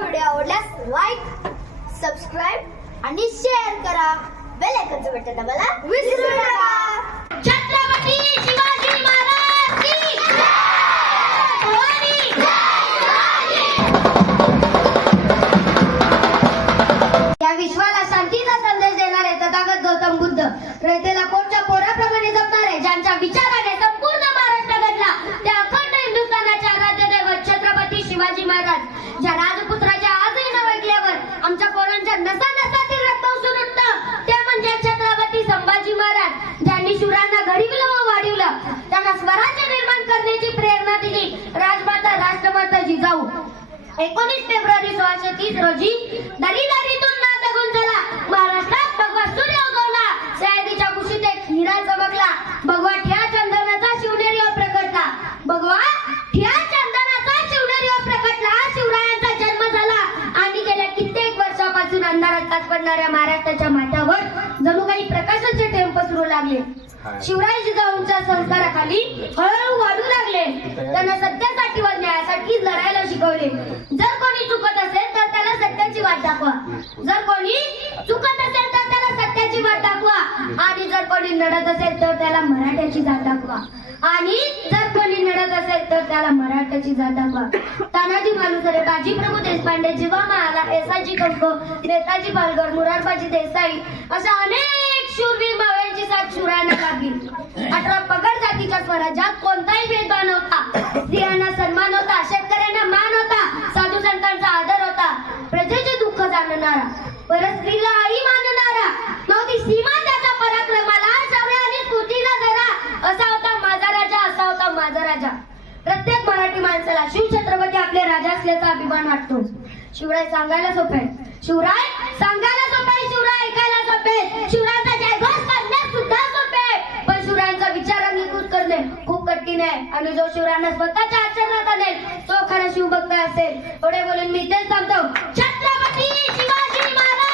Video आवडल्यास like subscribe आणि share करा. बेल आयकॉनचं बटन दाबायला विसरू नका. छत्रपती शिवाजी महाराज की भवानी या विश्वाला शांतीचा संदेश देणारे तथागत गौतम बुद्ध रयतेला कोणच्या पोराप्रमाणे जपणारे ज्यांच्या विचार एकोणीस फेब्रुवारी सोळाशे तीस रोजी दरी दरीतून नाद गुंजला. महाराष्ट्रात भगवा सूर्य उगवला. सयाजीच्या कुशीत एक हिरा चमकला. भगवा ठिया चंदनाचा शिवनेरी प्रकटला. भगवा ठिया चंदनाचा शिवनेरी प्रकटला. शिवरायांचा जन्म झाला. आणि गेल्या कित्येक वर्षापासून अंधारात पडणाऱ्या महाराष्ट्राच्या माथ्यावर जणू काही प्रकाशाचे टेम्प सुरू लागले. शिवराय जिजाऊंच्या संस्काराखाली हळूहळू वाढू लागले. त्यांना सत्यासाठी व न्यायासाठी लढायला शिकवले. जर कोणी चुकत असेल तर त्याला सत्याची वाट दाखवा. जर कोणी चुकत असेल तर त्याला सत्याची वाट दाखवा. आणि जर कोणी लढत असेल तर त्याला मराठ्याची जात दाखवा. आणि जर कोणी लढत असेल तर त्याला मराठ्याची जात दाखवा. तानाजी मालुसरे बाजी प्रभू देशपांडे जीवा महाला एसाजी कंको नेताजी पालघर मुरारबाजी देसाई अशा अनेक शूरवीर मावळ्यांची साथ शिवरायांना लागली. अठरा पगड जातीच्या स्वराज्यात कोणताही भेदभाव नव्हता. स्त्रियांना सन्मान होता शेतकऱ्यांना मान होता साधू संतांचा आदर होता. प्रजेचे दुःख जाणणारा परत स्त्रीला आई मानणारा नव्हती सीमा त्याचा पराक्रमाला शौर्य आणि स्फूर्तीला जरा. असा होता माझा राजा असा होता माझा राजा. प्रत्येक मराठी माणसाला शिवछत्रपती आपले राजा असल्याचा अभिमान वाटतो. शिवराय सांगायला सोपे शिवराय सांगा. शिवरायांना स्वतःच्या आचरणात आणेल. तो खरा शिवभक्त असेल. एवढे बोलून मी तेच थांबतो छत्रपती शिवाजी महाराज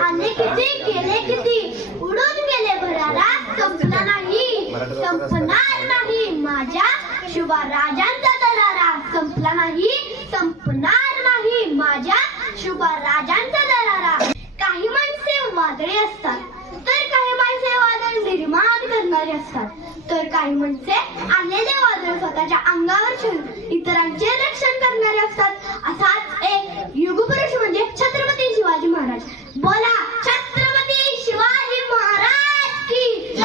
आले किती? गेले किती? उडून गेले भरारा संपला नाही. संपणार नाही. माझ्या शुभा राजांचा दरारा संपला नाही. संपणार नाही. माझ्या शुभ राजांचा दरारा काही माणसे वादळे असतात तर काही माणसे वादळ निर्माण करणारी असतात तर काही माणसे आलेले वादळ स्वतःच्या अंगावर ठेवून इतरांचे रक्षण करणारे असतात असाच एक युगपुरुष म्हणजे छत्रपती शिवाजी महाराज बोला छत्रपती शिवाजी महाराज की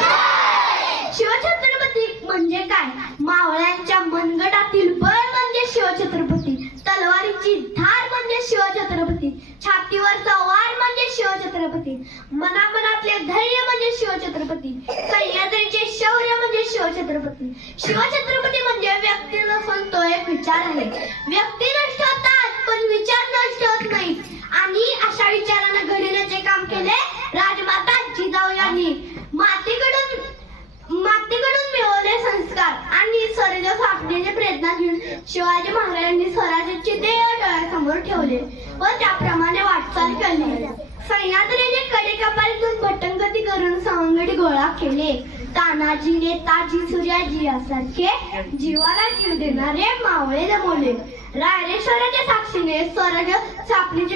शिवछत्रपती म्हणजे काय मावळ्यांच्या मनगटातील बळ म्हणजे शिवछत्रपती तलवारीची धार म्हणजे शिवछत्रपती छातीवरचा वार म्हणजे शिवछत्रपती मनामनातले धैर्य म्हणजे शिवछत्रपती सह्याद्रीचे शौर्य म्हणजे शिवछत्रपती. शिवछत्रपती म्हणजे व्यक्ती नसून तो एक विचार आहे. व्यक्ती नष्ट होतात पण विचार नष्ट होत नाही. आणि अशा विचारानं घडविण्याचे काम केले राजमाता जिजाऊ यांनी. मातीकडून मातीकडून मिळवले संस्कार आणि स्वराज्य स्थापनेची प्रयत्न घेऊन शिवाजी महाराजांनी स्वराज्याचे ध्येय डोळ्यासमोर ठेवले व त्याप्रमाणे वाटचाल केली. सह्याद्रीने कडेकपालीतून भटंगती करून सवंगडी गोळा केले. तानाजी नेताजी सूर्याजी यासारखे जीवाला जीव देणारे मावळे जमवले. रायरेश्वराच्या साक्षीने स्वराज स्थापनेची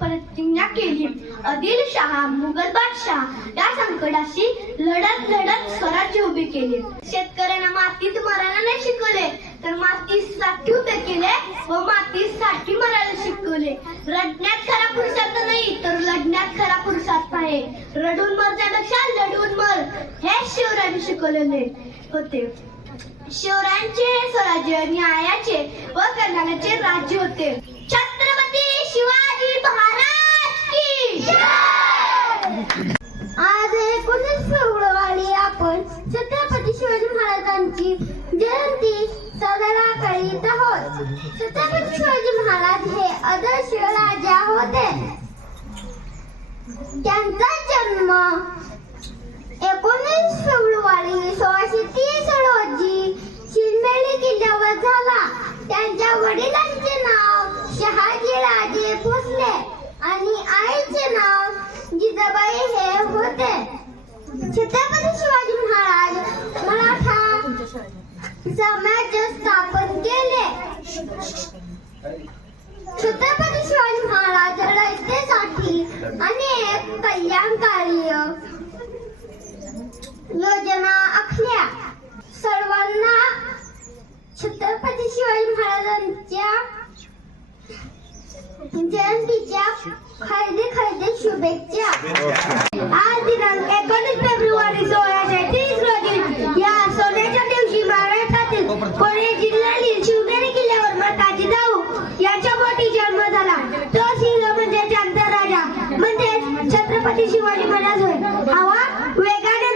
प्रतिज्ञा केली. आदिलशहा मुघल बादशाह या संकटाशी लढत लढत स्वराज्य उभे केले. शेतकऱ्यांना मातीत मरायला नाही शिकवले तर मातीसाठी उभे केले व मातीसाठी मरायला शिकवले. रडण्यात खरा पुरुषार्थ नाही तर लढण्यात खरा आहे. रडून मरण्यापेक्षा लढून मर. हे शिवरायांनी शिकवलेले होते. शिवरायांचे हे स्वराज्य न्यायाचे व कल्याणाचे राज्य होते. छत्रपती शिवाजी महाराज की आज एकोणीस फेब्रुवारी आपण छत्रपती शिवाजी महाराजांची जयंती साजरा करीत आहोत. छत्रपती शिवाजी महाराज हे आदर्श राजा होते. त्यांचा जन्म एकोणीस फेब्रुवारी सोळाशे तीस रोजी शिरमेली किल्ल्यावर झाला. त्यांच्या वडील कल्याण कार्य. योजना आखल्या. सर्वांना छत्रपती शिवाजी महाराजांच्या जयंतीच्या खरेदी खरेदी शुभेच्छा. आज दिनांक एकोणीस फेब्रुवारी सोळाशे तीस रोजी छत्रपती शिवाजी हवा वेगाने